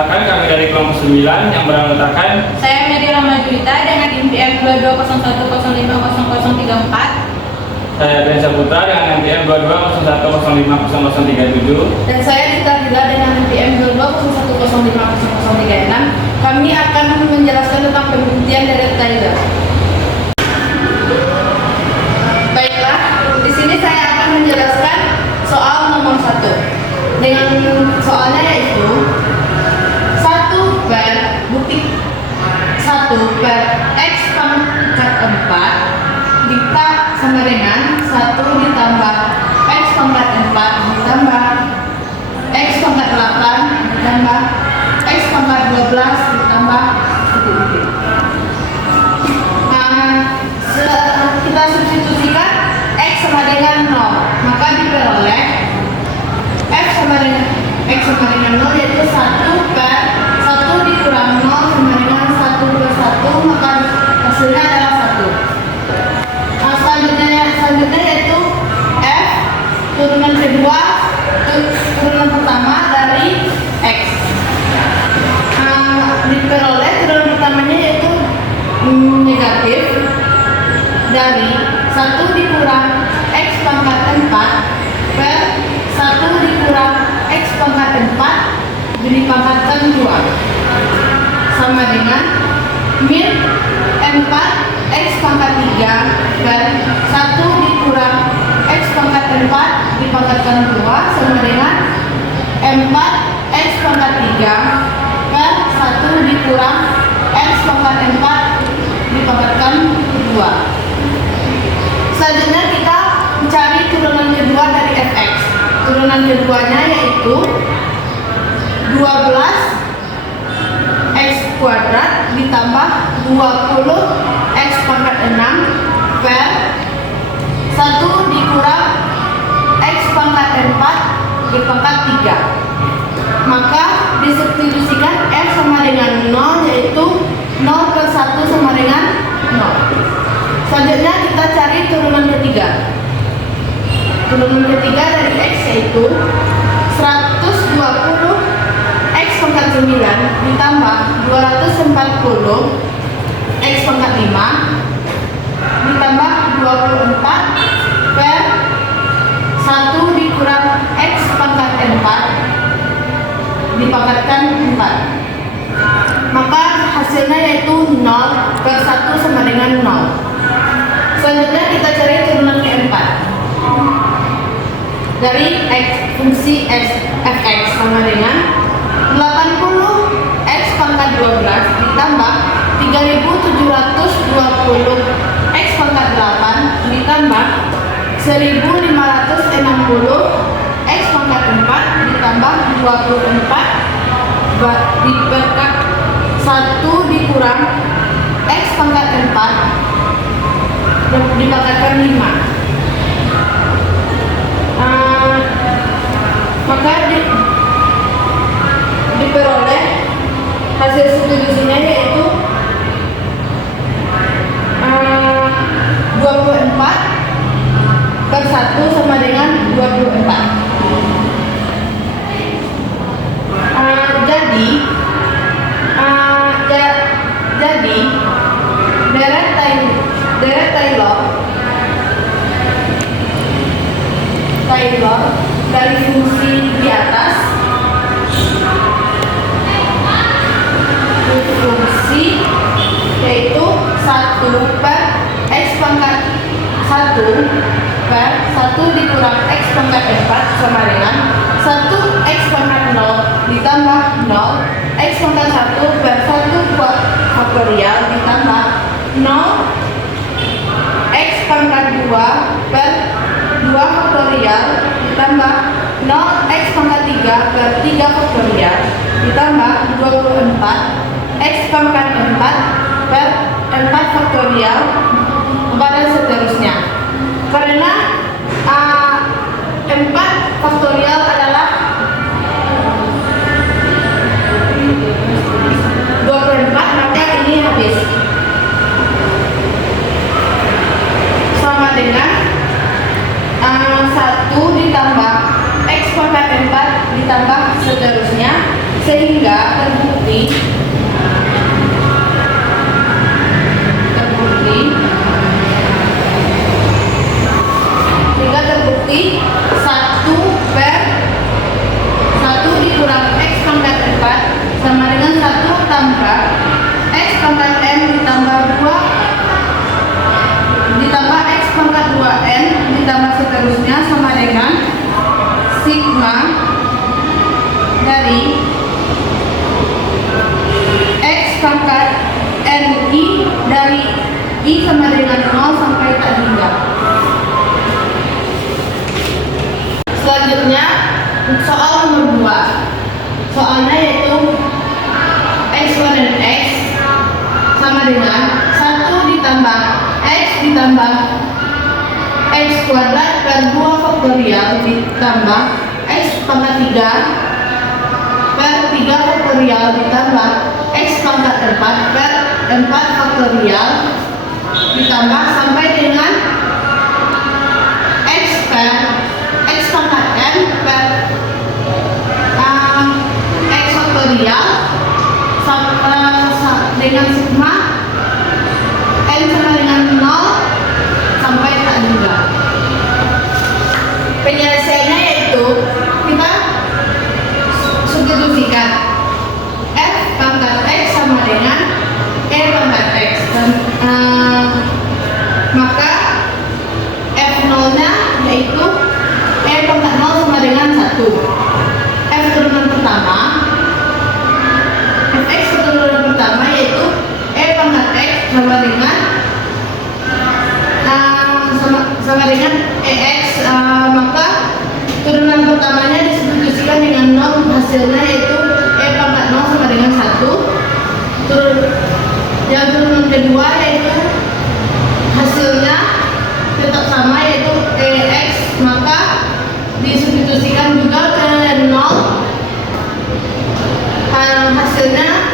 Perkenalkan, kami dari kelompok 9 yang beranggotakan Saya Medira Majulita dengan NPM 22010034. saya Ben Saputra dengan NPM 2201050037. Dan saya Dita Dila dengan NPM 2201050036. Kami akan menjelaskan tentang pembuktian dari Taylor. Baiklah, di sini saya akan menjelaskan soal nomor 1. Dengan soalnya yaitu 1 per bukti 1 per X pangkat 4 sama dengan 1 ditambah X pangkat 4 ditambah X pangkat 8 ditambah X pangkat 12 ditambah titik-titik. Kita substitusikan X sama dengan 0, maka diperoleh X sama dengan 0 yaitu 1 per 1 dikurang 0 sama dengan 1 per 1, maka hasilnya adalah 1. Selanjutnya yaitu F turunan kedua, turunan pertama dari X. Diperoleh turunan pertamanya yaitu negatif dari 1 dikurang X pangkat 4 per 1 dikurang X pangkat 4 dipangkatkan 2 sama dengan min 4 X pangkat 3 per 1 dikurang X pangkat 4 dipangkatkan 2 sama dengan 4 X pangkat 3 per 1 dikurang X pangkat 4 dipangkatkan 2. Selanjutnya kita mencari turunan kedua dari fx. Turunan keduanya yaitu 12 X kuadrat ditambah 20 X pangkat 6 per 1 dikurang X pangkat 4 dipangkat 3. Maka disubstitusikan F sama dengan 0 yaitu 0 per 1 sama dengan 0. Selanjutnya kita cari turunan ketiga. Turunan ketiga dari X yaitu 120 X pangkat 9 ditambah 240 X pangkat 5 ditambah 24 per 1 dikurang X pangkat 4 dipangkatkan 4. Maka hasilnya yaitu 0 per 1 sama dengan 0. Selanjutnya kita cari turunan keempat dari X, fungsi X, fx sama dengan 80 X pangkat 12 ditambah 3720 X pangkat 8 ditambah 1560 X pangkat 4 ditambah 24 diperkat 1 dikurang X pangkat 4 dipangkatkan 5. Maka diperoleh hasil substitusinya yaitu 24 per 1 sama dengan 24. Jadi deret Taylor dari fungsi di atas fungsi yaitu 1 per X pangkat 1 per 1 dikurang X pangkat 4 sama dengan 1 X pangkat 0 ditambah 0 X pangkat 1 per 1 faktorial ditambah 0 X pangkat 2 per 2 faktorial ditambah 0 X pangkat 3 per 3 faktorial ditambah 24 X pangkat 4 per 4 faktorial dan seterusnya. Karena 4 faktorial adalah 24, maka ini habis sama dengan 1 ditambah X pangkat 4 ditambah seterusnya, sehingga sigma dari X pangkat NI dari I sama dengan 0 sampai tak hingga. Selanjutnya soal nomor 2. Soalnya yaitu eksponen X sama dengan 1 ditambah X ditambah X kuadrat per 2 faktorial ditambah X pangkat 3 per 3 faktorial ditambah X pangkat 4 per 4 faktorial ditambah sampai dengan X pangkat N per X faktorial dengan sigma N sama dengan 0 sampai tak hingga. Penyelesaiannya yaitu kita substitusikan F pangkat X sama dengan E pangkat X dan maka F0 nya yaitu E pangkat 0 sama dengan 1. F turunan pertama Fx turunan pertama yaitu E pangkat X sama dengan EX, maka turunan pertamanya disubstitusikan dengan 0, hasilnya yaitu E pangkat 0 sama dengan 1. Yang turunan kedua yaitu hasilnya tetap sama yaitu EX, maka disubstitusikan juga ke 0, hasilnya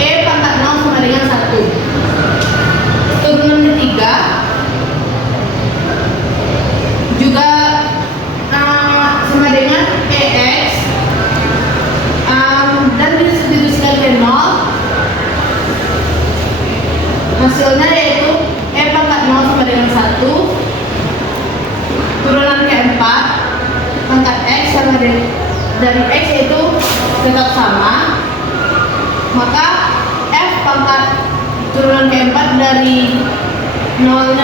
E pangkat 0 sama dengan 1. Turunan ketiga juga sama dengan EX dan disubstitusikan ke 0, hasilnya yaitu E pangkat 0 sama dengan 1. Turunan keempat pangkat X sama dari X yaitu tetap sama, maka F pangkat turunan keempat dari 0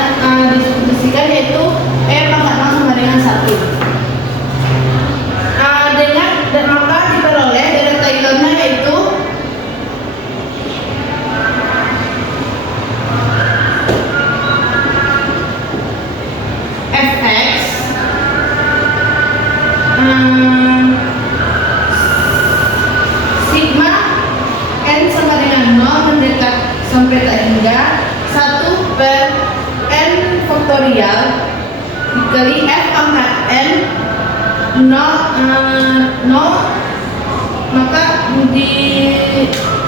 disubstitusikan yaitu E pangkat 0 sama dengan 1. Dan maka diperoleh dari Taylornya yaitu Fx sigma N sama dengan 0 mendekat sampai tak hingga 1 per N faktorial dikali F pangkat N 0, maka di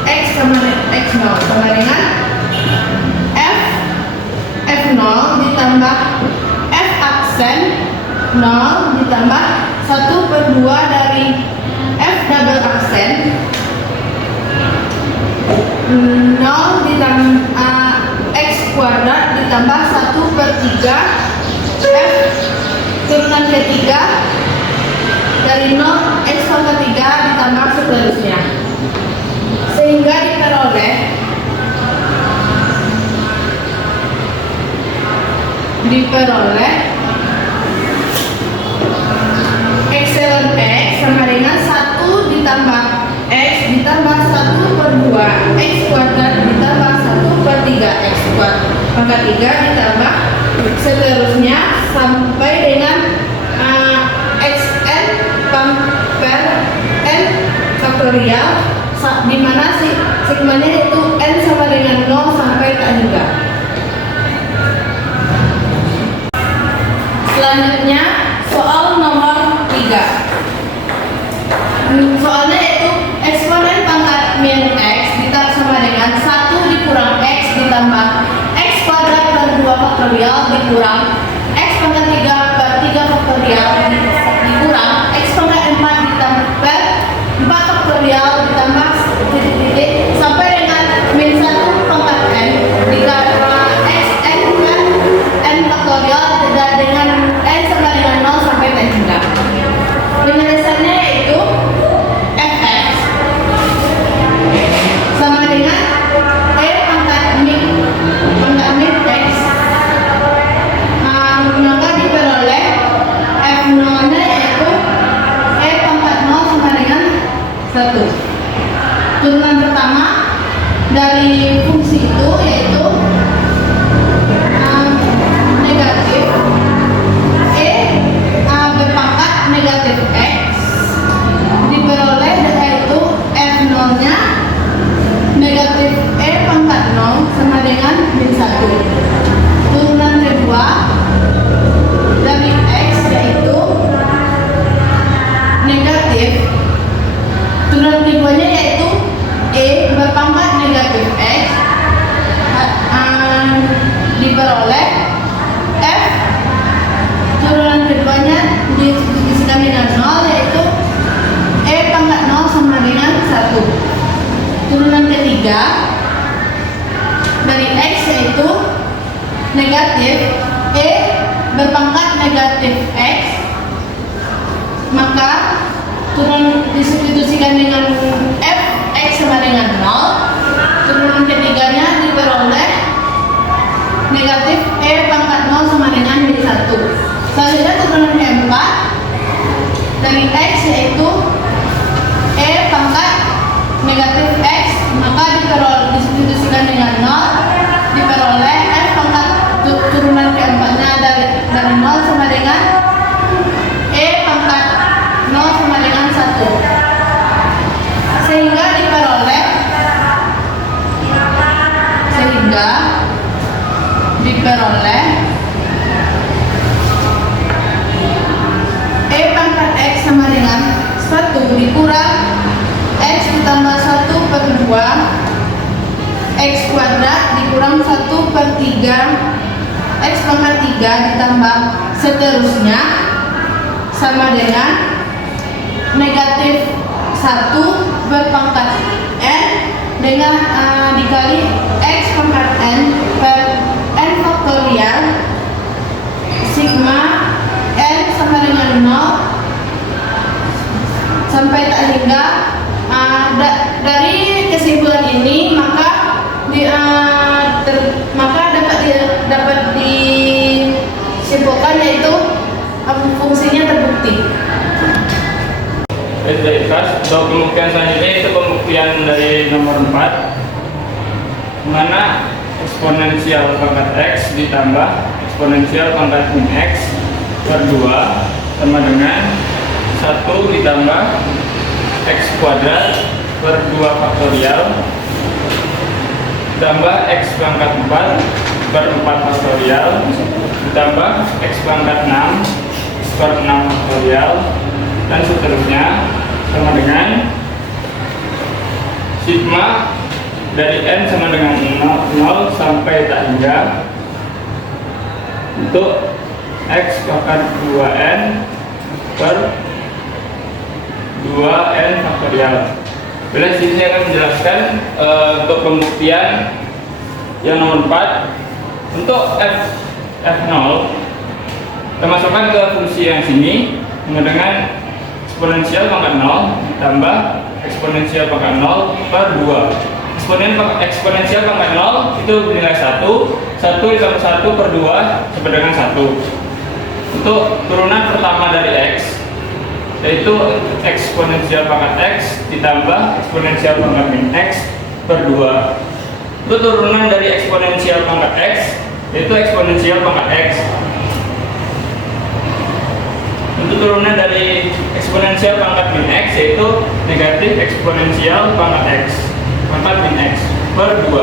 X sama X0 sama dengan F0 ditambah F aksen 0 ditambah 1 per 2 dari F double aksen 0 ditambah X kuadrat ditambah 1 per 3 F turunan ketiga dari 0 X pangkat 3 ditambah seterusnya, sehingga diperoleh epsilon X sama dengan 1 ditambah X ditambah 1 per 2 X kuadrat ditambah 1 per 3 X kuadrat pangkat 3 ditambah seterusnya sampai dengan Xn per N faktorial, di mana sigmanya itu N sama dengan 0 sampai tak hingga. Selanjutnya soal nomor 3. Soalnya yaitu eksponen pangkat min X ditambah sama dengan 1 dikurang X ditambah X kuadrat per 2 faktorial dikurang X pangkat 3 per 3 faktorial dikurang X pangkat 4 ditambah per 4 faktorial ditambah titik-titik sampai dengan min 1 pangkat N ditambah X N per N faktorial dengan N sama dengan 0 sampai N hingga. Penyelesaiannya yaitu Fx sama dengan E pangkat min X, maka diperoleh F0 turunan pertama dari fungsi itu yaitu negatif berpangkat negatif X diperoleh yaitu F0 nya negatif pangkat 0 sama dengan min 1. Turunan kedua dari X yaitu negatif, turunan keduanya yaitu berpangkat negatif X diperoleh F, turunan keduanya diisikan dengan 0 yaitu pangkat 0 sama dengan 1. Turunan ketiga dari X yaitu negatif berpangkat negatif X, maka turunan disubstitusikan dengan F X sama dengan 0. Turunan ketiganya diperoleh negatif pangkat 0 sama dengan min 1. Selanjutnya turunan keempat dari X yaitu pangkat negatif X, maka disubstitusikan dengan 0, diperoleh F pangkat turunan keempatnya dari 0 sama dengan pangkat 0 sama dengan 1, sehingga diperoleh pangkat X sama dengan 1 dikurang X ditambah 1 per 2 X kuadrat dikurang 1 per 3 X pangkat 3 ditambah seterusnya sama dengan negatif 1 berpangkat N dengan dikali X pangkat N per N faktorial sigma N sama dengan 0 sampai tak hingga dari kesimpulan ini maka dapat disimpulkan yaitu fungsinya terbukti. Baik, untuk pembuktian selanjutnya itu pembuktian dari nomor 4, mana eksponensial pangkat X ditambah eksponensial pangkat min X per 2 sama dengan 1 ditambah X kuadrat per 2 faktorial ditambah X pangkat 4 per 4 faktorial ditambah X pangkat 6 per 6 faktorial dan seterusnya sama dengan sigma dari N sama dengan 0 sampai tak hingga untuk X pangkat 2N per 2N faktorial. Bila sini saya akan menjelaskan untuk pembuktian yang nomor 4 untuk F0 kita masukkan ke fungsi yang sini dengan eksponensial pangkat 0 ditambah eksponensial pangkat 0 per 2. Eksponensial pangkat 0 itu bernilai 1 ditambah 1 per 2 sama dengan 1. Untuk turunan pertama dari X yaitu eksponensial pangkat X ditambah eksponensial pangkat min X per 2. Untuk turunan dari eksponensial pangkat X yaitu eksponensial pangkat X. Untuk turunan dari eksponensial pangkat min X yaitu negatif eksponensial pangkat X pangkat min X per 2.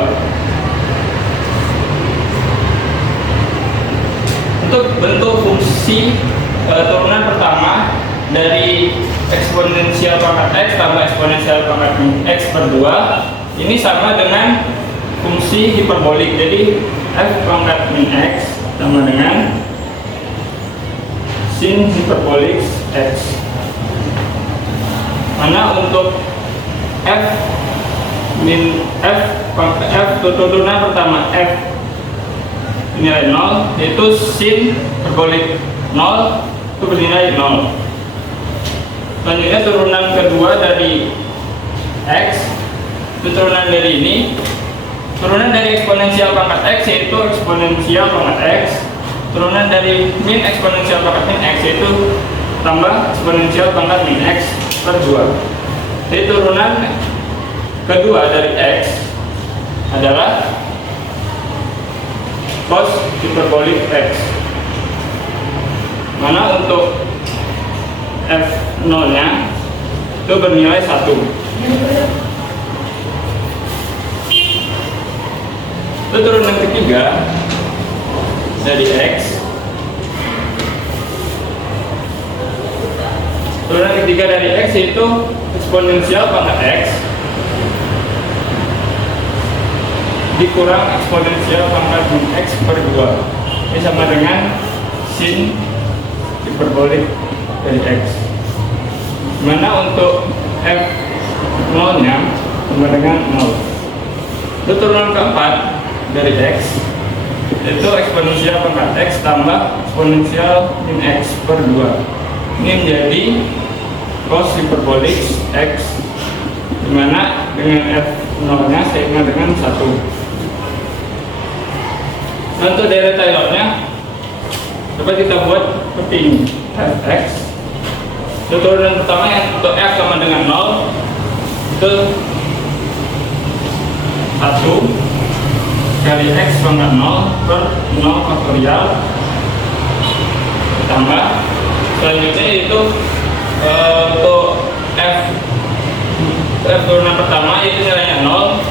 Untuk bentuk fungsi turunan pertama dari eksponensial pangkat X tambah eksponensial pangkat min X per 2 ini sama dengan fungsi hiperbolik. Jadi F pangkat min X sama dengan sin hiperbolik X, mana untuk F turunan pertama F nilai 0 yaitu sin hiperbolik 0 itu bernilai 0. Selanjutnya turunan kedua dari X itu turunan dari ini, turunan dari eksponensial pangkat X yaitu eksponensial pangkat X, turunan dari min eksponensial pangkat min X yaitu tambah eksponensial pangkat min X per 2. Jadi turunan kedua dari X adalah cos hiperbolik X, mana untuk F0 nya itu bernilai 1. Itu turunan ketiga dari X. Turunan ketiga dari X yaitu eksponensial pangkat X dikurang eksponensial pangkat min X per 2. Ini sama dengan sin hiperbolik dari X, mana untuk F0 nya sama dengan 0. Itu turunan keempat dari X itu eksponensial pangkat X tambah eksponensial min X per 2. Ini menjadi cos hiperbolik X, dimana dengan F0 nya sama dengan 1. Untuk daerah Taylor-nya coba kita buat seperti ini. Fx itu turunan pertama yang untuk F sama dengan 0 itu 1 kali X pangkat 0 per 0 faktorial ditambah selanjutnya itu untuk F turunan pertama itu nilainya 0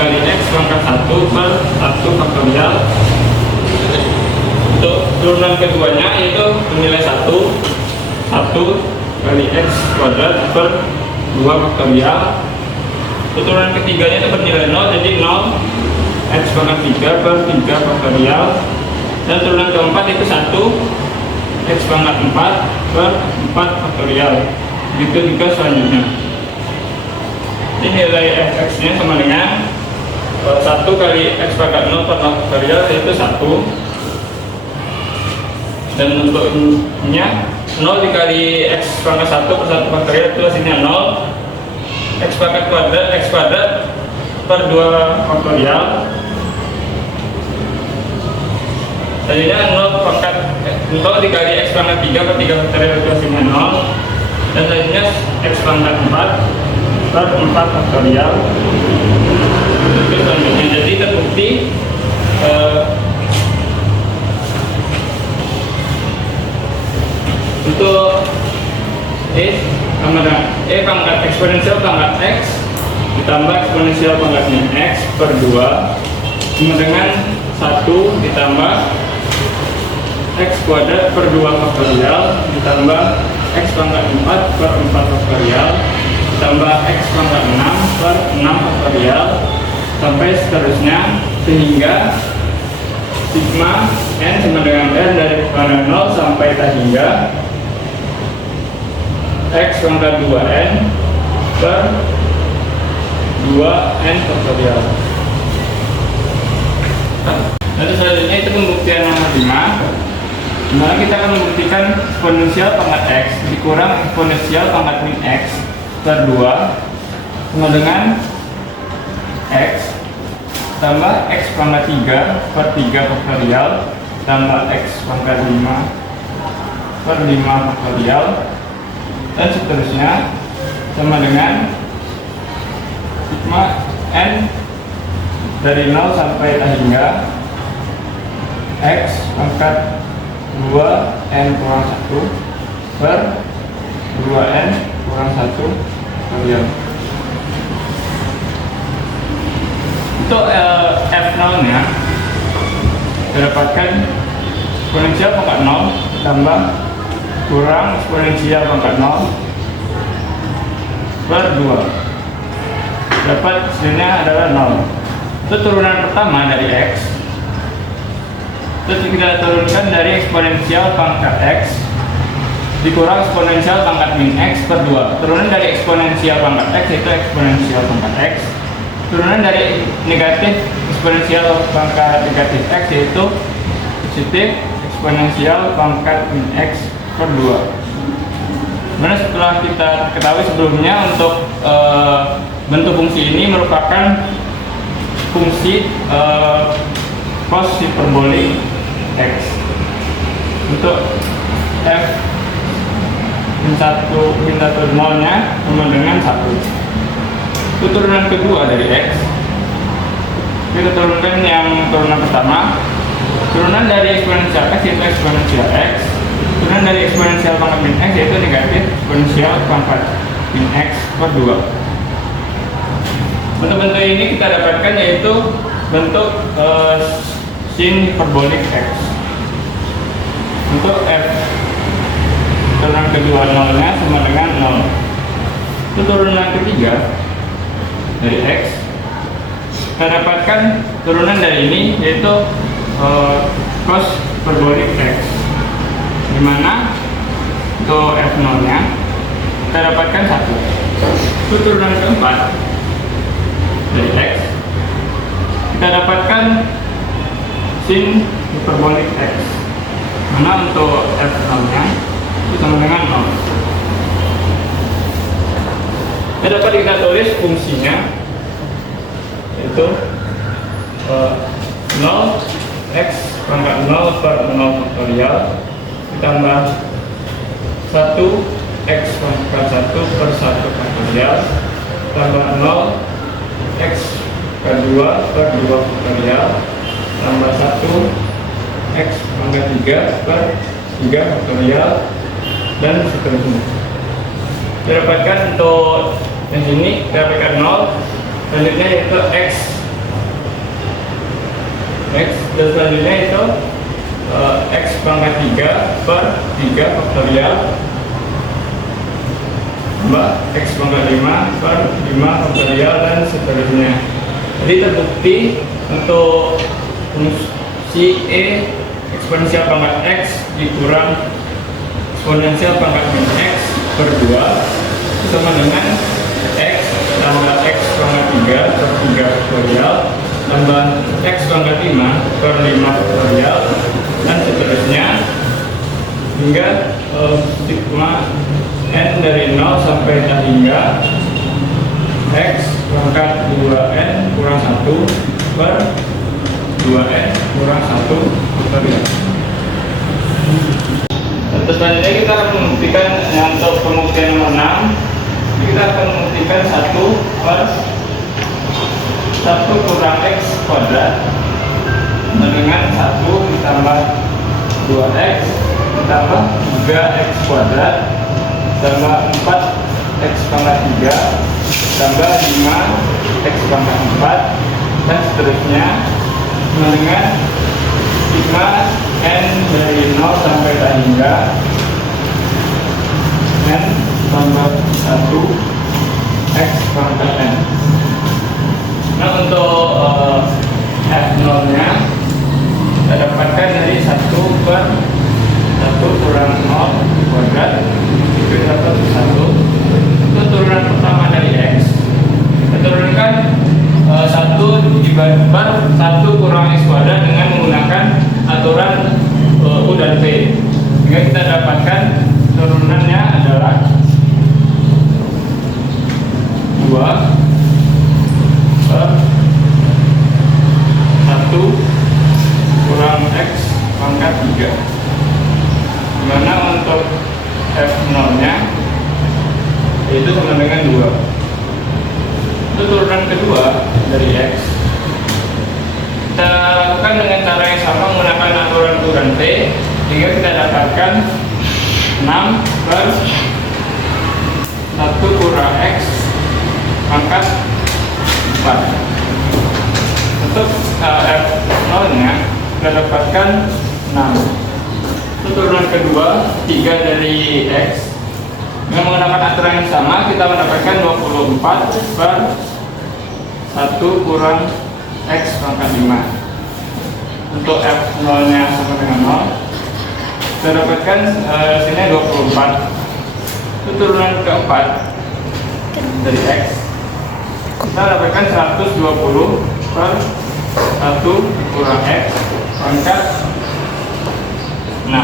kali X pangkat 1 per 1 faktorial. Untuk turunan keduanya itu bernilai 1 kali X kuadrat per 2 faktorial. Untuk turunan ketiganya itu bernilai 0, jadi 0 X pangkat 3 per 3 faktorial. Dan turunan keempat itu 1 X pangkat 4 per 4 faktorial. Begitu juga selanjutnya. Ini nilai Fx nya sama dengan 1 kali X pangkat 0 per 0 faktorial yaitu 1. Dan untuk nya 0 dikali X pangkat 1 per 1 faktorial itu hasilnya 0 X pangkat kuadrat X kuadrat per 2 faktorial. Selanjutnya 0 pangkat 0 dikali X pangkat 3 per 3 faktorial itu hasilnya 0. Dan selanjutnya X pangkat 4 per 4 faktorial. Jadi terbukti untuk E pangkat eksponensial pangkat X ditambah eksponensial pangkat min X per 2 sama dengan 1 ditambah X kuadrat per 2 faktorial ditambah X pangkat 4 per 4 faktorial ditambah X pangkat 6 per 6 faktorial sampai seterusnya, sehingga sigma n sama dengan n dari mana 0 sampai tak hingga X pangkat 2n per 2n faktorial. Lalu selanjutnya itu pembuktian nomor 5. Nah, kita akan membuktikan eksponensial pangkat X dikurang eksponensial pangkat min X per 2 sama dengan X tambah X pangkat 3 per 3 faktorial tambah X pangkat 5 per 5 faktorial dan seterusnya sama dengan sigma n dari 0 sampai hingga X pangkat 2n kurang 1 per 2n kurang 1 faktorial. Untuk F0 nya didapatkan eksponensial pangkat 0 tambah kurang eksponensial pangkat 0 per 2 dapat hasilnya adalah 0. Itu turunan pertama dari X. Terus kita turunkan dari eksponensial pangkat X dikurang eksponensial pangkat min X per 2. Turunan dari eksponensial pangkat X itu eksponensial pangkat X. Turunan dari negatif eksponensial pangkat negatif X yaitu positif eksponensial pangkat min X per 2. Mana setelah kita ketahui sebelumnya untuk bentuk fungsi ini merupakan fungsi cos hiperbolik X. Untuk F min 1 0 nya sama dengan 1. Itu turunan kedua dari X. Kita turunkan yang turunan pertama. Turunan dari eksponensial X yaitu eksponensial X. Turunan dari eksponensial pangkat min X yaitu negatif eksponensial pangkat min X per 2. Bentuk-bentuk ini kita dapatkan yaitu bentuk sin hiperbolik X. Untuk F turunan kedua nolnya sama dengan 0. Itu turunan ketiga dari X. Kita dapatkan turunan dari ini yaitu cos hiperbolik X, dimana untuk F0 nya kita dapatkan 1. Itu turunan keempat dari X. Kita dapatkan sin hiperbolik X, mana untuk F0 nya itu sama dengan 0. Kita dapat kita tulis fungsinya yaitu 0 X pangkat 0 per 0 faktorial ditambah 1 X pangkat 1 per 1 faktorial tambah 0 X per 2 per 2 faktorial tambah 1 X pangkat 3 per 3 faktorial dan seterusnya. Kita dapatkan untuk yang sini kita dapatkan 0, selanjutnya yaitu X dan selanjutnya itu X pangkat 3 per 3 faktorial tambah X pangkat 5 per 5 faktorial dan seterusnya. Jadi terbukti untuk fungsi E eksponensial pangkat X dikurang eksponensial pangkat min X per 2 sama dengan X tambah X pangkat 3 per 3 faktorial tambah X pangkat 5 per 5 faktorial dan seterusnya hingga sigma n dari 0 sampai hingga X pangkat 2n kurang 1 per 2n kurang 1 faktorial. Terus selanjutnya kita akan membuktikan yang untuk pembuktian nomor 6. Kita akan membuktikan 1 per 1 kurang X kuadrat dengan 1 ditambah 2X ditambah 3X kuadrat tambah 4X pangkat 3 tambah 5X pangkat 4 dan seterusnya dengan sigma n dari 0 sampai hingga n tambah 1 X pangkat n. Nah untuk F0 nya kita dapatkan dari 1 per 1 kurang 0 kuadrat itu dapat 1. Itu turunan pertama dari X. Kita turunkan 1 dibagi per 1 kurang X kuadrat dengan menggunakan aturan U dan V, sehingga kita dapatkan turunannya adalah 2 per 1 kurang X pangkat 3, dimana untuk F0 nya itu sama dengan 2. Itu turunan kedua dari X. Kita lakukan dengan cara yang sama menggunakan aturan U dan V, hingga kita dapatkan 6 per 1 kurang X pangkat 4. Untuk F0 nya kita dapatkan 6. Itu turunan kedua 3 dari X. Dengan menggunakan aturan yang sama kita mendapatkan 24 per 1 kurang X pangkat 5. Untuk F0 nya sama dengan 0, kita dapatkan sini 24. Itu turunan keempat dari X. Kita dapatkan 120 per 1 kurang X pangkat 6.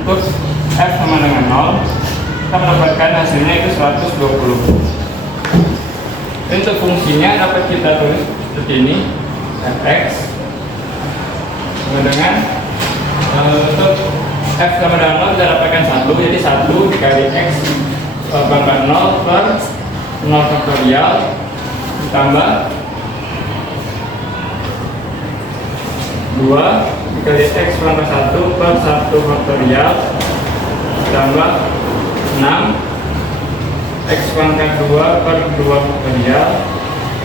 Untuk F sama dengan 0, kita mendapatkan hasilnya itu 120. Untuk fungsinya dapat kita tulis seperti ini, fx dengan untuk f sama dengan 0 kita dapatkan 1, jadi 1 dikali x pangkat 0 per 0 faktorial ditambah 2 dikali X pangkat 1 per 1 faktorial ditambah 6 X pangkat 2 per 2 faktorial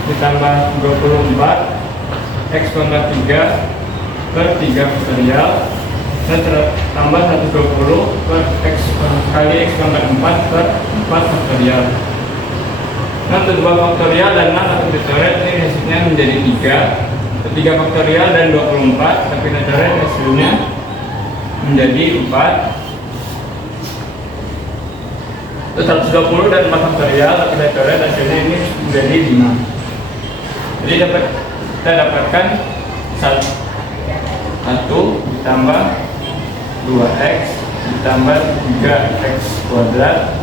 ditambah 24 X pangkat 3 per 3 faktorial tambah 120 per X kali X pangkat 4 per 4 faktorial. Nah, 2 faktorial dan 6 satu dicoret, ini hasilnya menjadi 3. 3 faktorial dan 24 tapi dicoret hasilnya menjadi 4. 120 dan 4 faktorial tapi dicoret hasilnya ini menjadi 5. Jadi kita dapatkan 1 ditambah 2x ditambah 3x kuadrat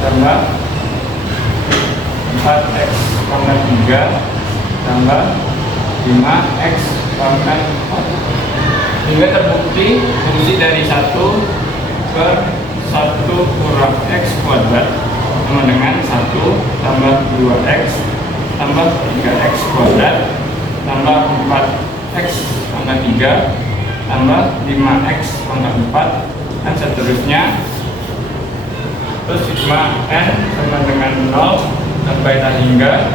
tambah 4x pangkat 3 tambah 5x pangkat 4 hingga terbukti fungsi dari 1 per 1 kurang x kuadrat sama dengan 1 tambah 2x tambah 3x kuadrat tambah 4x pangkat 3 tambah 5x pangkat 4 dan seterusnya. Terus sigma n sama dengan 0 sampai hingga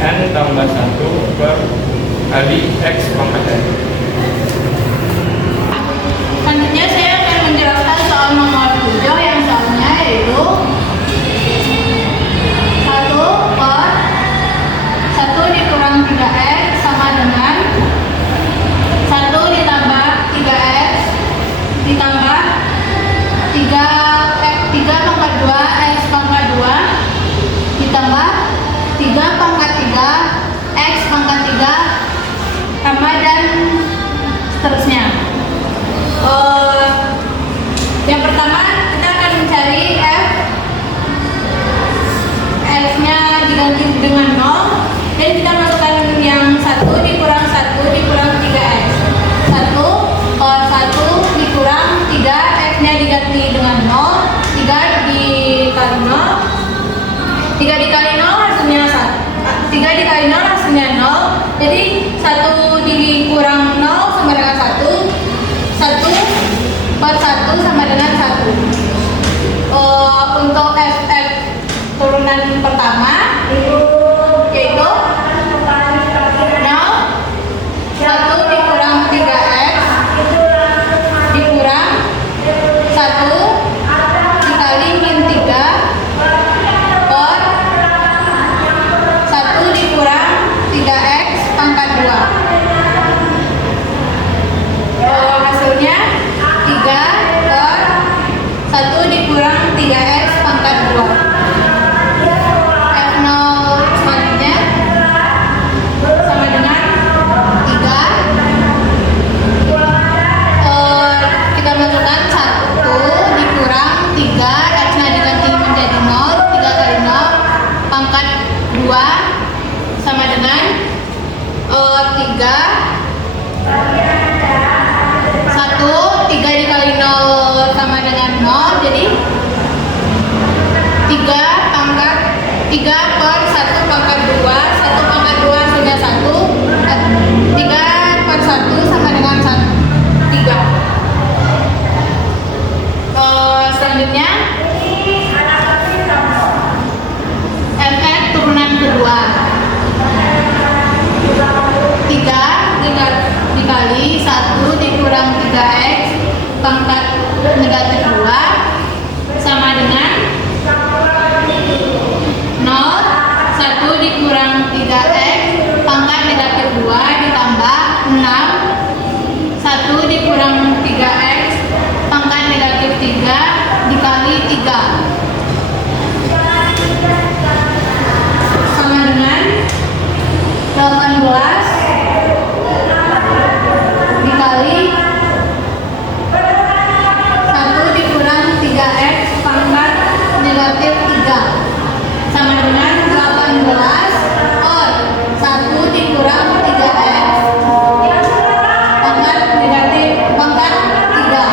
n tambah 1 per kali x pangkat n. Selanjutnya saya akan menjelaskan soal nomor 7 yang soalnya yaitu 1 per 1 dikurang 3x sama dengan 1 ditambah 3x ditambah 3 pangkat 2 x pangkat 2 ditambah 3 pangkat 3 x pangkat 3 tambah dan seterusnya. Yang pertama kita akan mencari f nya diganti dengan 0 dan kita masukkan yang 1 dikurang 1 dikurang 3x. 1 per 1 dikurang 3 x nya diganti dengan 0, 3 dikali 0, 3 dikali 0 hasilnya 1, 3 dikali 0 hasilnya 0, jadi 1 dikurang 0 sama dengan 1 per 1 sama dengan 1. Untuk f turunan pertama yaitu 0 1 dikurang 3x dikurang 1 dikali min 3 per 1 dikurang 3x pangkat 2. Hasilnya 3 per 1 dikurang 3x pangkat 2. F0 selanjutnya sama dengan 3. Kita masukkan 1 dikurang 3, x nya diganti menjadi 0, 3 kali 0 pangkat 2 sama dengan 3 3 dikali 0 sama dengan 0, jadi 3 pangkat 3 per 1 pangkat 2, 1 pangkat 2 hasilnya 1, 3 per 1 sama dengan 3. Selanjutnya fx turunan kedua 3 dikali 1 dikurang 3x pangkat negatif 2 sama dengan 0, 1 dikurang 3x pangkat negatif 2 ditambah 6, 1 dikurang 3x pangkat negatif 3 dikali 3 sama dengan 18 dikali 1 dikurang 3x pangkat negatif 3 sama dengan 18 or 1 dikurang 3x pangkat negatif pangkat 3.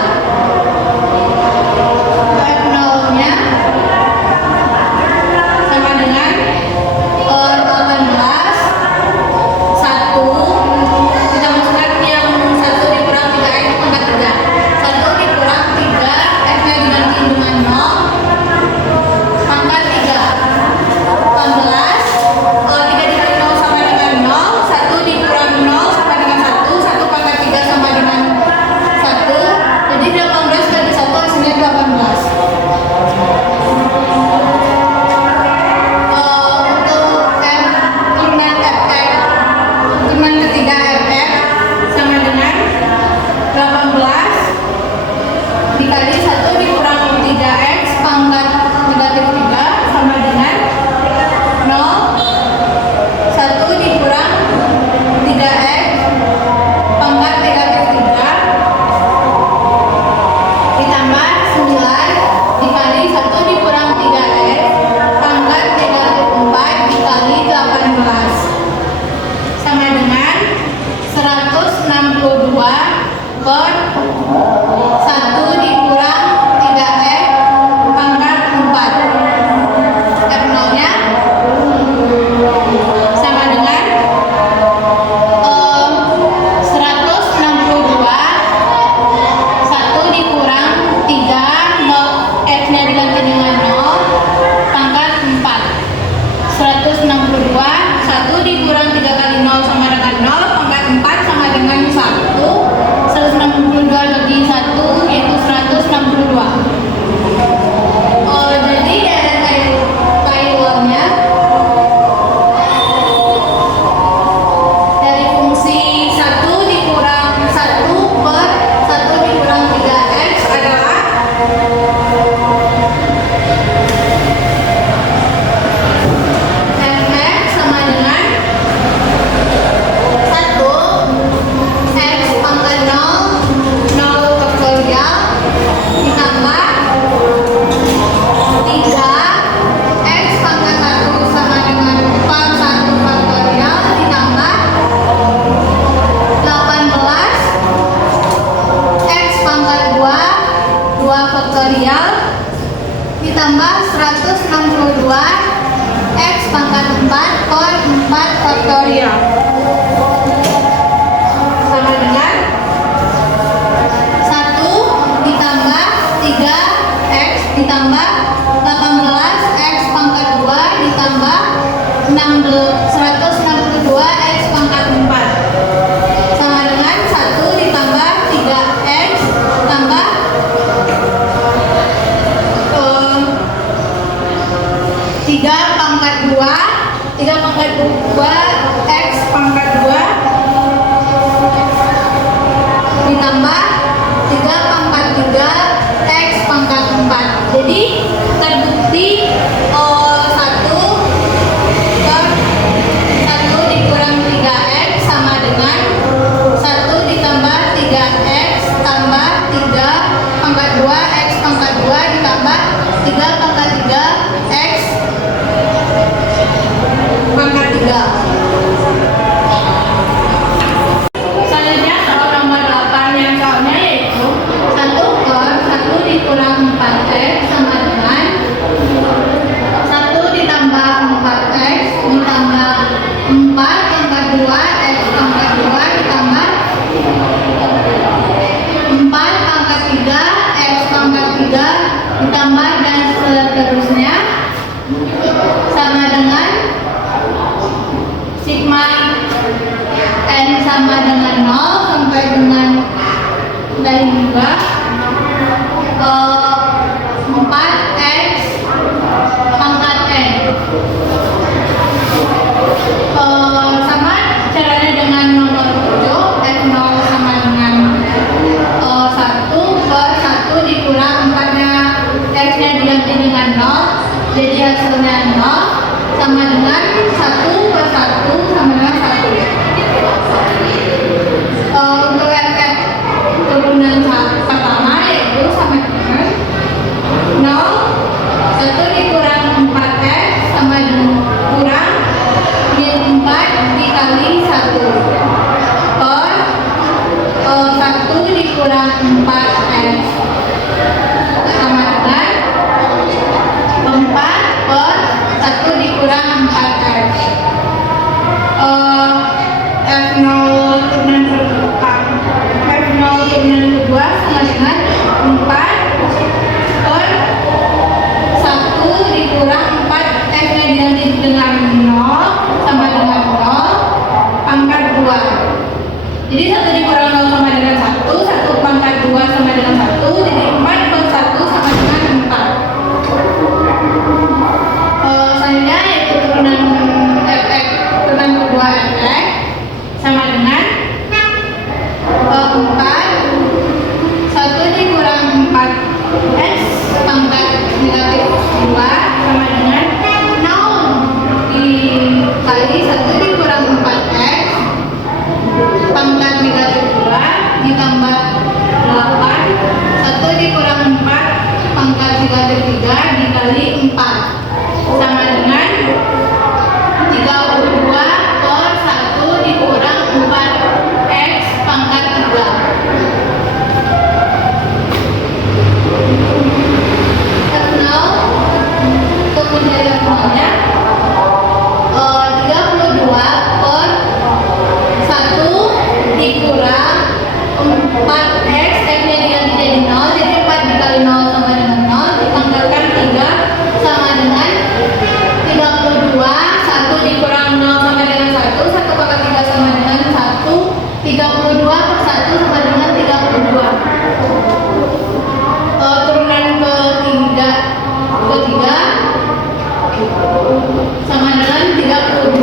ditambah 162 X pangkat 4 per 4 faktorial sama dengan 1 ditambah 3 X ditambah 18 X pangkat 2 ditambah 162 X pangkat 4 sama dengan 1 ditambah 3X tambah 3 pangkat 2 X pangkat 2 ditambah 3 pangkat 3 X pangkat 4. Jadi terbukti 1 dikurang 3X sama dengan 1 ditambah 3X tambah 3 pangkat 2 X pangkat 2 ditambah 3 pangkat 3 X pangkat 3. Selanjutnya soal nomor 8 yang soalnya yaitu 1 per 1 dikurang 4X sama dengan 1 ditambah 4X ditambah 4 pangkat 2 X pangkat 2 ditambah 4 pangkat 3 X pangkat 3 ditambah dan seterusnya sama dengan sigma n sama dengan 0 sampai dengan dari juga 4x pangkat n. Sama caranya dengan nomor 7 f0 sama dengan 1 per 1 dikurang 4 nya x nya diganti dengan 0 jadi hasilnya 0 sama dengan 1 per 1 sama dengan 1. Untuk efek turunan pertama yaitu sama dengan 0 1 dikurang 4x sama dengan kurang min 4 dikali 1 per 1 dikurang 4x sama dengan 4 per 1 dikurang 4x. F0 turunan kedua sama dengan 4 per 1 dikurang 4 X nya diganti dengan 0 sama dengan 0 pangkat 2. Jadi 1 dikurang 0 sama dengan 1 pangkat 2 sama dengan 1 jadi 4 per 1 sama dengan 4. Selanjutnya yaitu turunan fx turunan kedua fx sama dengan 4 1 dikurang 4x pangkat negatif 2 sama dengan 0 dikali 1 dikurang 4x pangkat negatif 2 ditambah 8 1 dikurang 4 pangkat negatif 3 dikali 4 sama dengan 32 per 1 dikurang 4x pangkat 3. Untuk mencari F0-nya 32 per 1 dikurang 4x X-nya diganti jadi 0 jadi 4 dikali 0 sama dengan 0 dipangkatkan 3 sama dengan 32 1 dikurang 0 sama dengan 1 1 pangkat 3 sama dengan 1 32 per 1 sama dengan 32. Turunan ketiga sama dengan 32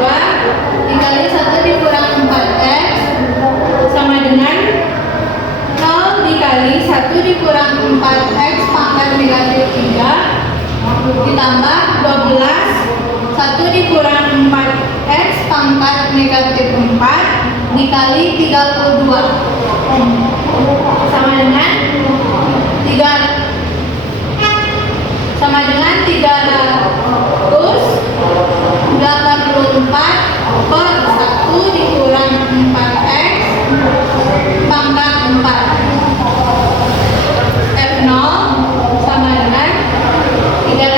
dikali 1 dikurang 4x sama dengan 0 dikali 1 dikurang 4x pangkat negatif 3 ditambah 12 1 dikurang 4x pangkat negatif 4 dikali 32 sama dengan 384 per 1 dikurang 4x pangkat 4 F0 sama dengan 384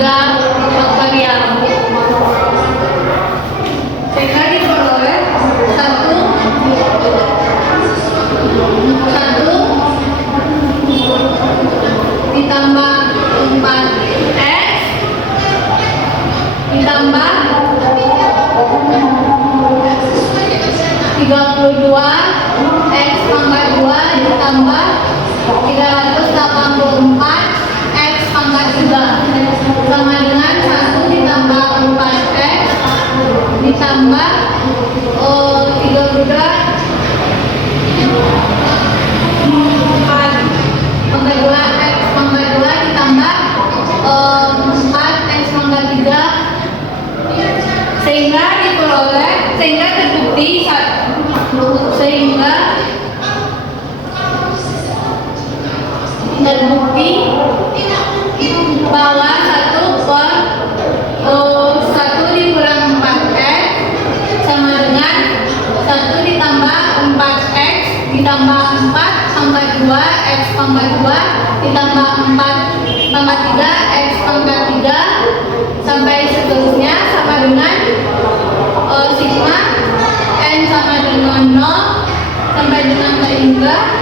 faktorial. Sehingga diperoleh 1 ditambah 4x ditambah 32 x pangkat 2 ditambah 384 x pangkat 3 sama dengan 1 ditambah 4x ditambah 32 4 pangkat 2 x pangkat 2 ditambah 4 x pangkat 3 sehingga terbukti bahwa 1 dikurang 4x sama dengan 1 ditambah 4x ditambah 4 pangkat 2 x pangkat 2 ditambah 4 pangkat 3 x pangkat 3 sampai seterusnya sama dengan sigma n sama dengan 0 sampai dengan 3